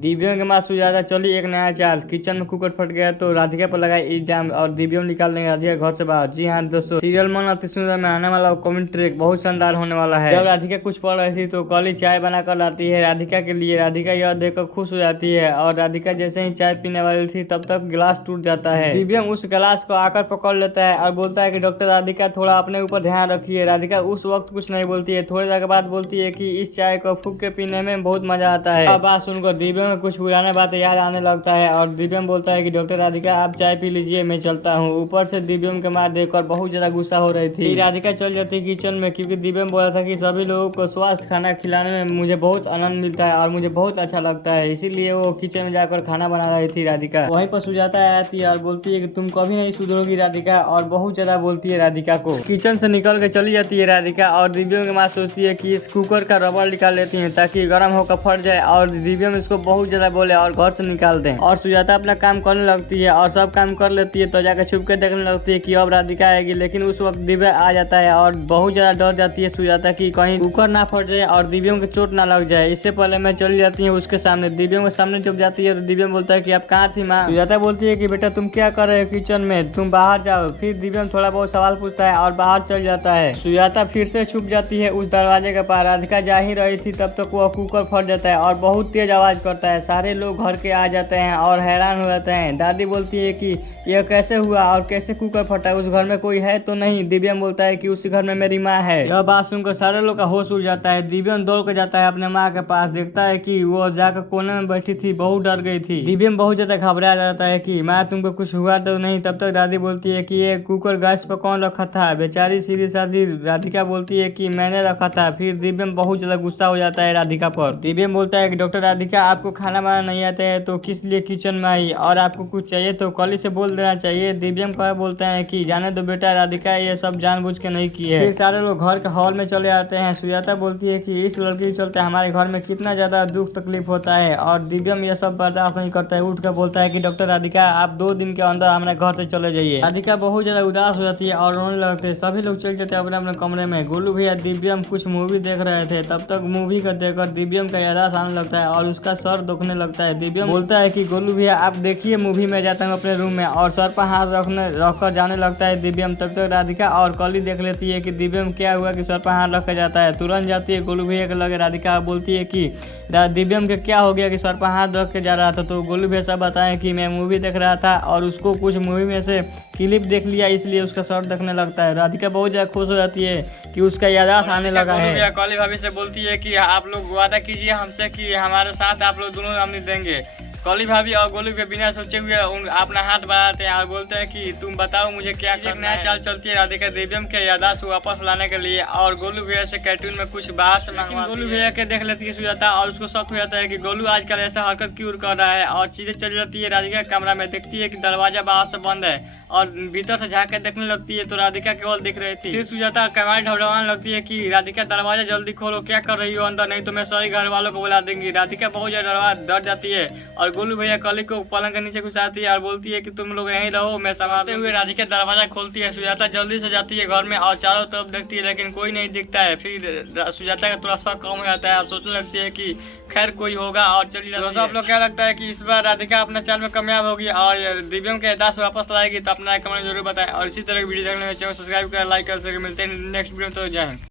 दिव्यांग के माँ सुजाता चली एक नया चाल। किचन में कुकर फट गया तो राधिका पर लगाई इल्जाम और दिव्यांग निकाल देंगे राधिका घर से बाहर। जी हाँ दोस्तों, सीरियल मन अति सुंदर में आने वाला कमेंट ट्रैक बहुत शानदार होने वाला है। जब राधिका कुछ पढ़ रही थी तो कली चाय बनाकर लाती है राधिका के लिए। राधिका यह देखकर खुश हो जाती है और राधिका जैसे ही चाय पीने वाली थी तब तक गिलास टूट जाता है। दिव्यांग उस गिलास को आकर पकड़ लेता है और बोलता है कि डॉक्टर राधिका थोड़ा अपने ऊपर ध्यान रखिए। राधिका उस वक्त कुछ नहीं बोलती है। थोड़ी देर के बाद बोलती है कि इस चाय को फूंक के पीने में बहुत मजा आता है। अब बात सुनकर दिव्यांग कुछ पुराने बातें याद आने लगता है और दिव्यांग बोलता है कि डॉक्टर राधिका आप चाय पी लीजिए, मैं चलता हूँ। ऊपर से दिव्यांग के माँ देखकर बहुत ज्यादा गुस्सा हो रही थी। राधिका चल जाती है किचन में क्योंकि दिव्यांग बोला था कि सभी लोगों को स्वास्थ्य खाना खिलाने में मुझे बहुत आनंद मिलता है और मुझे बहुत अच्छा लगता है, इसीलिए वो किचन में जाकर खाना बना रही थी राधिका। वहीं पर सुजाता आती है और बोलती है कि तुम कभी नहीं सुधरोगी राधिका, और बहुत ज्यादा बोलती है राधिका को। किचन से निकल के चली जाती है राधिका और दिव्यांग की माँ सोचती है कि इस कुकर का रबड़ निकाल लेती है ताकि गर्म होकर फट जाए, और दिव्यांग इसको बहुत ज्यादा बोले और घर से निकाल दें। और सुजाता अपना काम करने लगती है और सब काम कर लेती है तो जाकर छुप के देखने लगती है कि अब राधिका आएगी, लेकिन उस वक्त दिव्या आ जाता है और बहुत ज्यादा डर जाती है सुजाता कि कहीं कुकर ना फट जाए और दिव्यांग को चोट ना लग जाए। इससे पहले मैं चली जाती है उसके सामने। दिव्यांग के सामने चुप जाती है तो दिव्यांग बोलता है कि आप कहाँ थी माँ। सुजाता बोलती है कि बेटा तुम क्या कर रहे हो किचन में, तुम बाहर जाओ। फिर दिव्यांग थोड़ा बहुत सवाल पूछता है और बाहर चल जाता है। सुजाता फिर से छुप जाती है उस दरवाजे के पास। राधिका जा ही रही थी तब तक वह कुकर फट जाता है और बहुत तेज आवाज करता है। सारे लोग घर के आ जाते हैं और हैरान हो जाते हैं। दादी बोलती है कि यह कैसे हुआ और कैसे कुकर फटा, उस घर में कोई है तो नहीं। दिव्यांग बोलता है कि उस घर में मेरी माँ है। यह बात सुनकर सारे लोग का होश उड़ जाता है। दिव्यांग दौड़ कर जाता है अपने माँ के पास, देखता है कि वो जाकर कोने में बैठी थी, बहुत डर गई थी। दिव्यांग बहुत ज्यादा घबरा जाता है कि माँ तुमको कुछ हुआ तो नहीं। तब तक दादी बोलती है कि ये कुकर गैस पर कौन रखा था, बेचारी सीधी साधी राधिका बोलती है कि मैंने रखा था। फिर दिव्यांग बहुत ज्यादा गुस्सा हो जाता है राधिका पर। दिव्यांग बोलता है कि डॉक्टर राधिका आपको खाना बनाना नहीं आता है तो किस लिए किचन में आई, और आपको कुछ चाहिए तो कल से बोल देना चाहिए। दिव्यांग पर बोलते हैं कि जाने दो बेटा, राधिका ये सब जानबूझ के नहीं की है। फिर सारे लोग घर के हॉल में चले आते हैं। सुजाता बोलती है कि इस लड़की के चलते हमारे घर में कितना ज्यादा दुख तकलीफ होता है, और दिव्यांग ये सब बर्दाश्त नहीं करता है। उठ कर बोलता है कि डॉक्टर राधिका आप 2 दिन के अंदर हमारे घर से चले जाइए। राधिका बहुत ज्यादा उदास हो जाती है और रोने लगते हैं। सभी लोग चल जाते हैं अपने अपने कमरे में। गोलू भैया दिव्यांग कुछ मूवी देख रहे थे, तब तक मूवी को देखकर दिव्यांग का याददाश्त आने लगता है और उसका सर दुखने लगता है। दिव्यांग बोलता है कि गोलू भैया आप देखिए मूवी में जाता हूँ अपने रूम में, और सर पर हाथ रखकर जाने लगता है दिव्यांग। तब तक राधिका और कली देख लेती है कि दिव्यांग क्या हुआ कि सर पर हाथ रखा जाता है। तुरंत जाती है गोलू भैया के लगे। राधिका बोलती है कि दिव्यांग के क्या हो गया कि सर पर हाथ रख के जा रहा था। तो गोलू भैया सब बताएं कि मैं मूवी देख रहा था और उसको कुछ मूवी में से क्लिप देख लिया, इसलिए उसका सर दिखने लगता है। राधिका बहुत ज्यादा खुश हो जाती है कि उसका याददाश्त आने लगा है। कॉली भाभी से बोलती है कि आप लोग वादा कीजिए हमसे कि हमारे साथ आप लोग दोनों अमृत देंगे। कॉली भाभी और गोलू के बिना सोचे हुए अपना हाथ बढ़ाते हैं और बोलते हैं कि तुम बताओ मुझे क्या करना है। नया चाल चलती है राधिका दिव्यांग के याददाश्त वापस लाने के लिए और गोलू भैया से कार्टून में कुछ बाहर से मंगवाती है। गोलू भैया के देख लेती है सुजाता और उसको शक हो जाता है कि गोलू आजकल ऐसा हरकत क्यों कर रहा है, और चीजें चली जाती है राधिका के कमरा में। देखती है कि दरवाजा बाहर से बंद है और भीतर से झाँक के देखने लगती है तो राधिका केवल दिख रही थी। फिर सुजाता कमाई ढबड़ाने लगती है कि राधिका दरवाजा जल्दी खोलो, क्या कर रही हो अंदर, नहीं तो मैं सारी घर वालों को बुला देंगी। राधिका बहुत ज्यादा डर जाती है और गोलू भैया कली को पलंग के नीचे घुसाती है और बोलती है कि तुम लोग यहीं रहो, मैं संभालते हुए राधिका दरवाजा खोलती है। सुजाता जल्दी से जाती है घर में और चारों तरफ देखती है लेकिन कोई नहीं दिखता है। फिर सुजाता का थोड़ा शक कम हो जाता है और सोचने लगती है कि खैर कोई होगा और चली जाती है। आप लोग क्या लगता है कि इस बार राधिका अपने चाल में कामयाब होगी और दिव्यांग के याददाश्त वापस लाएगी? तो अपना कमेंट जरूर बताएं और इसी तरह की वीडियो देखने में चैनल सब्सक्राइब कर लाइक कर सके। मिलते हैं नेक्स्ट वीडियो में, तो जय हिंद।